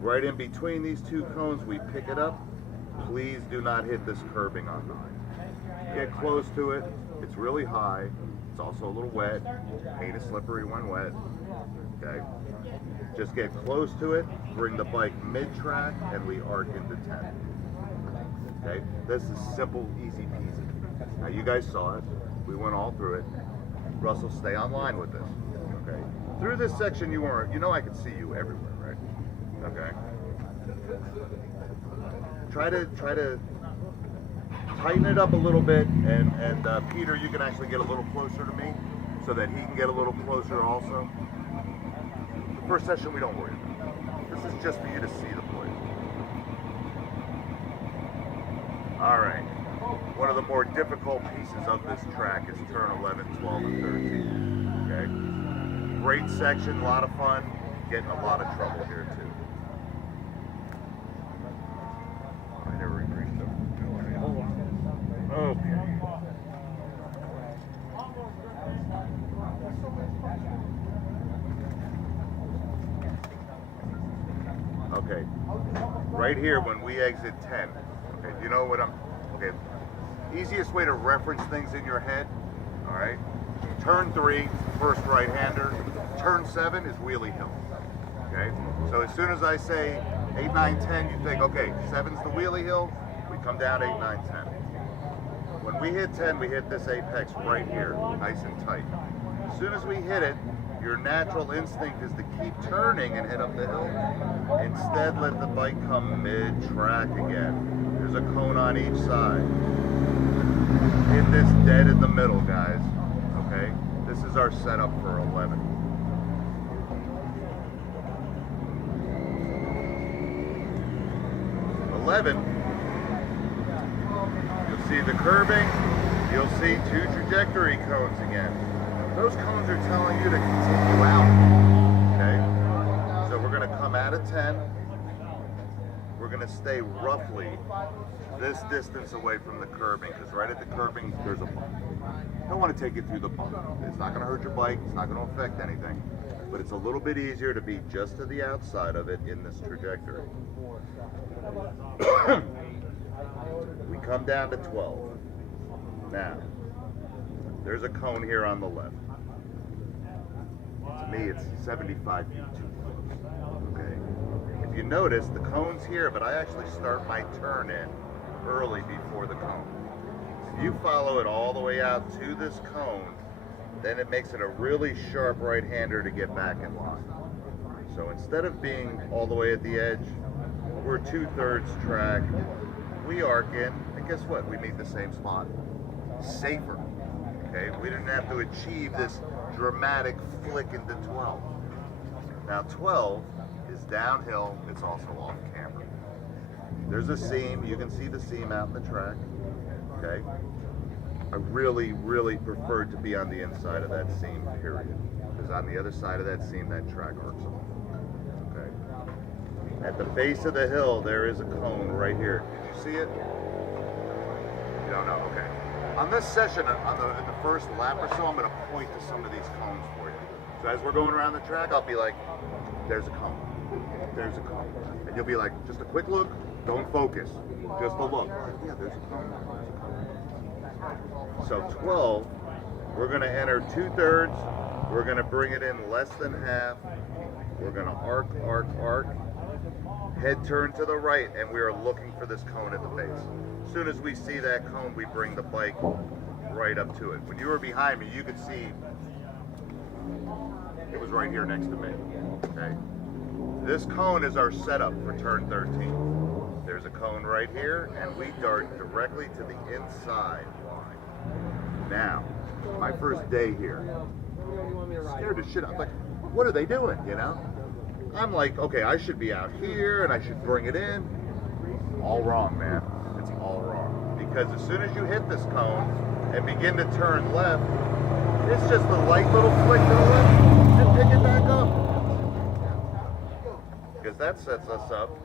Right in between these two cones, we pick it up. Please do not hit this curbing on 9. Get close to it. It's really high. It's also a little wet. Hate is slippery when wet. Okay. Just get close to it. Bring the bike mid-track, and we arc into 10. Okay. This is simple, easy peasy. Now you guys saw it. We went all through it. Russell, stay on line with this. Okay. Through this section, you weren't. You know I could see you everywhere, right? Okay. Try to tighten it up a little bit, and Peter, you can actually get a little closer to me so that he can get a little closer also. The first session we don't worry about. This is just for you to see the place. All right. One of the more difficult pieces of this track is turn 11, 12, and 13. Okay. Great section, a lot of fun. Getting a lot of trouble here too. I never increased them. Okay. Okay. Right here when we exit 10. Okay. You know what I'm. Okay. Easiest way to reference things in your head. All right. Turn 3, first right-hander. Turn 7 is wheelie hill. Okay, so as soon as I say 8, 9, 10, you think, okay, 7's the wheelie hill, we come down 8, 9, 10. When we hit 10, we hit this apex right here, nice and tight. As soon as we hit it, your natural instinct is to keep turning and hit up the hill. Instead, let the bike come mid-track again. There's a cone on each side. Hit this dead in the middle, guys, okay? This is our setup for 11. 11, you'll see the curbing, you'll see 2 trajectory cones again. Those cones are telling you to continue out, okay? So we're gonna come out of 10, we're gonna stay roughly this distance away from the curbing, because right at the curbing, there's a bump. I don't wanna take you through the bump. It's not gonna hurt your bike, it's not gonna affect anything, but it's a little bit easier to be just to the outside of it in this trajectory. We come down to 12. Now, there's a cone here on the left. To me, it's 75 feet too close. Okay. If you notice, the cone's here, but I actually start my turn in early before the cone. If you follow it all the way out to this cone, then it makes it a really sharp right-hander to get back in line. So instead of being all the way at the edge, we're 2/3 track, we arc in, and guess what? We meet the same spot. Safer, okay? We didn't have to achieve this dramatic flick into 12. Now 12 is downhill, it's also off camber. There's a seam, you can see the seam out in the track, okay? I really, really prefer to be on the inside of that seam, period. Because on the other side of that seam, that track arcs off. At the base of the hill, there is a cone right here. Did you see it? You don't know, okay. On this session, in the first lap or so, I'm gonna point to some of these cones for you. So as we're going around the track, I'll be like, there's a cone, there's a cone. And you'll be like, just a quick look, don't focus, just a look. Yeah, there's a cone, there's a cone. So 12, we're gonna enter 2/3, we're gonna bring it in less than half, we're gonna arc, arc, arc, head turn to the right, and we are looking for this cone at the base. As soon as we see that cone, we bring the bike right up to it. When you were behind me, you could see it was right here next to me, okay? This cone is our setup for turn 13. There's a cone right here, and we dart directly to the inside line. Now, my first day here, scared the shit out. I'm like, what are they doing, you know? I'm like, okay, I should be out here and I should bring it in. All wrong, man. It's all wrong. Because as soon as you hit this cone and begin to turn left, it's just a light little flick to the left and pick it back up. Because that sets us up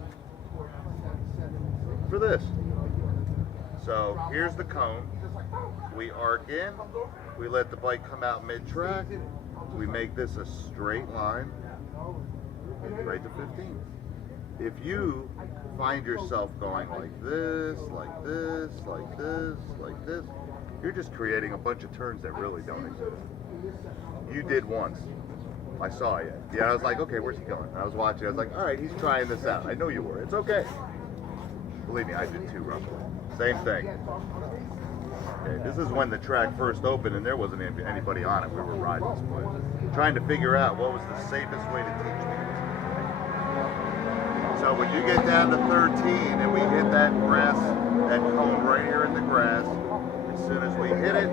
for this. So here's the cone. We arc in, we let the bike come out mid-track, we make this a straight line. Right to 15. if you find yourself going like this, like this, like this, like this, you're just creating a bunch of turns that really don't exist. You did once. I saw you. Yeah, I was like, okay, where's he going? And I was watching. I was like, all right, he's trying this out. I know you were. It's okay. Believe me, I did too, roughly. Same thing. Okay, this is when the track first opened and there wasn't anybody on it. We were riding this place, trying to figure out what was the safest way to teach people. So when you get down to 13 and we hit that grass, that cone right here in the grass, as soon as we hit it,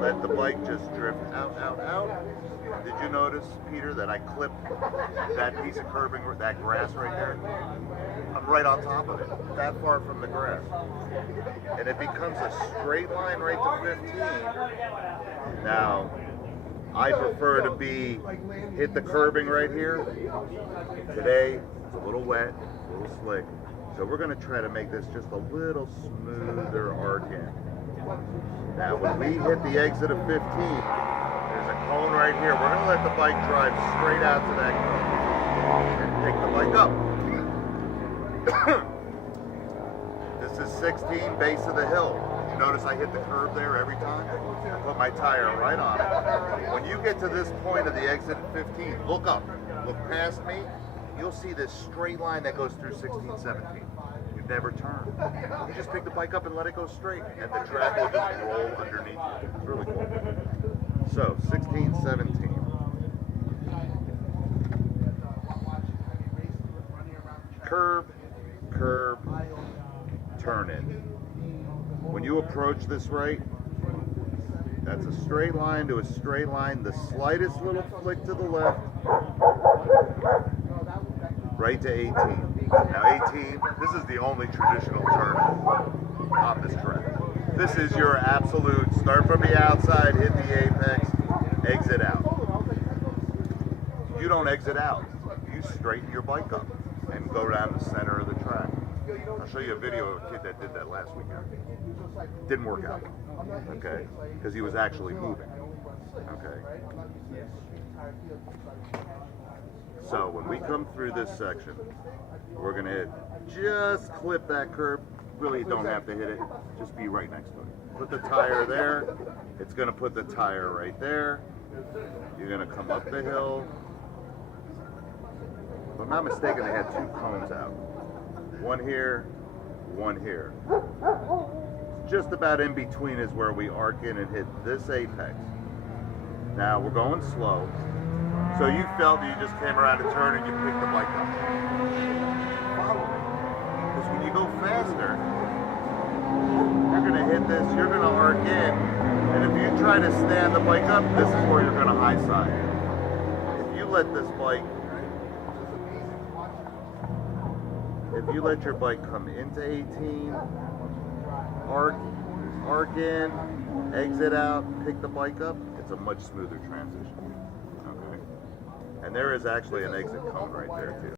let the bike just drift out, out, out. Did you notice, Peter, that I clipped that piece of curbing, that grass right there? I'm right on top of it, that far from the grass. And it becomes a straight line right to 15. Now, I prefer to hit the curbing right here. Today, it's a little wet, a little slick. So we're gonna try to make this just a little smoother arc in. Now, when we hit the exit of 15, there's a cone right here. We're gonna let the bike drive straight out to that cone and pick the bike up. This is 16, base of the hill. Did you notice I hit the curb there every time? I put my tire right on it. When you get to this point of the exit at 15, look up, look past me, you'll see this straight line that goes through 16, 17. You never turn. You just pick the bike up and let it go straight, and the track will just roll underneath you. It's really cool. So, 16, 17. Curb, curb, turn in. When you approach this right, that's a straight line to a straight line. The slightest little flick to the left, right to 18. Now 18, this is the only traditional turn on this track. This is your absolute, start from the outside, hit the apex, exit out. You don't exit out. You straighten your bike up and go down the center of the track. I'll show you a video of a kid that did that last weekend. Didn't work out, okay? Because he was actually moving, okay? So when we come through this section, we're gonna hit, just clip that curb. Really don't have to hit it, just be right next to it. Put the tire there, it's gonna put the tire right there. You're gonna come up the hill. If I'm not mistaken, they had two cones out. One here, one here. Just about in between is where we arc in and hit this apex. Now we're going slow. So you felt that you just came around a turn and you picked the bike up. Follow me. Because when you go faster, you're going to hit this, you're going to arc in. And if you try to stand the bike up, this is where you're going to high side. If you let this bike, if you let your bike come into 18, arc in, exit out, pick the bike up, it's a much smoother transition. Okay? And there is actually an exit cone right there too.